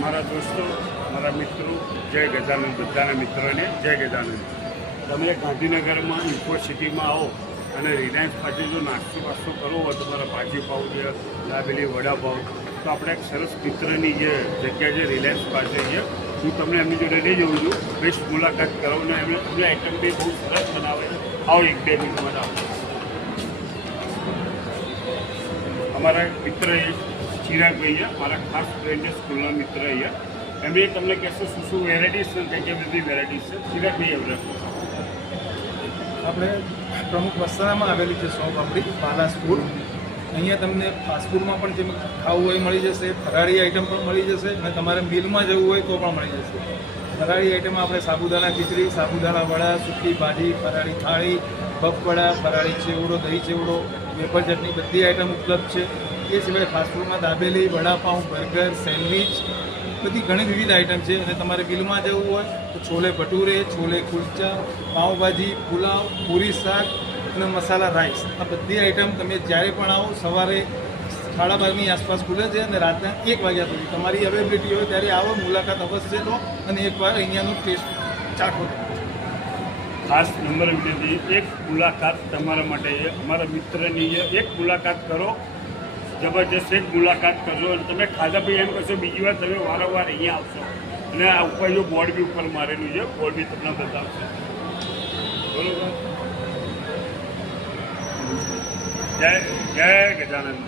મારા દોસ્તો, મારા મિત્રો, જય ગજાનંદ. બધાના મિત્રોને જય ગજાનંદ. તમે ગાંધીનગરમાં યુનિવર્સિટીમાં આવો અને રિલાયન્સ પાસે જો નાસ્તો વાસ્તો કરવો હોય તમારા ભાજી પાઉં છે, દાબેલી, વડાપાઉં, તો આપણે એક સરસ મિત્રની જે જગ્યા છે રિલાયન્સ પાસે છે, હું તમને એમની જોડે લઈ જઉં છું. બેસ્ટ મુલાકાત કરાવું ને એમની આઈટમ બી બહુ સરસ બનાવે છે. આવો 1-2 મિનિટમાં આવો. અમારા મિત્ર ચિરાગભાઈ છે, મારા ખાસ ફ્રેન્ડ છે, સ્કૂલના મિત્ર અહીંયા. એમની તમને કહેશો શું શું વેરાયટીઝ છે, કઈ કઈ બધી વેરાયટીઝ છે. ચિરાગભાઈ એવડે આપણે પ્રમુખ વસ્તારામાં આવેલી છે શોપ આપણી બાલા સ્કૂલ. અહીંયા તમને ફાસ્ટફૂડમાં પણ જેમ ખાવું હોય મળી જશે, ફરાળી આઈટમ પણ મળી જશે અને તમારે મિલમાં જવું હોય તો પણ મળી જશે. ફરાળી આઈટમમાં આપણે સાબુદાણા ખીચડી, સાબુદાણા વડા, સૂકી ભાજી, ફરાળી થાળી, બફ વડા, ફરાળી ચેવડો, દહીં ચેવડો, વેફર ચટણી બધી આઈટમ ઉપલબ્ધ છે. એ સિવાય ફાસ્ટફૂડમાં દાબેલી, વડાપાઉં, બર્ગર, સેન્ડવિચ બધી ઘણી વિવિધ આઈટમ છે. અને તમારે મિલમાં જવું હોય તો છોલે ભટુરે, છોલે કુલચા, પાઉંભાજી, પુલાવ, પૂરી શાક અને મસાલા રાઈસ, આ બધી આઈટમ તમે જ્યારે પણ આવો સવારે 12:30ની આસપાસ ખુલે છે અને રાતના 1 વાગ્યા સુધી તમારી અવેલેબિલિટી હોય ત્યારે આવો, મુલાકાત અવશ્ય લો અને એકવાર અહીંયાનો ટેસ્ટ ચાખો. ખાસ નંબર વિનંતી, એક મુલાકાત તમારા માટે છે. અમારા મિત્રની એક મુલાકાત કરો, જબરજસ્ત એક મુલાકાત કરજો અને તમે ખાધા પછી એમ કહેશો બીજી વાર તમે વારંવાર અહીંયા આવશો. અને આ ઉપર જો બોર્ડ બી ઉપર મારેલું છે, બોર્ડ બી તમને બતાવશે. બરોબર. જય ગજાનંદ.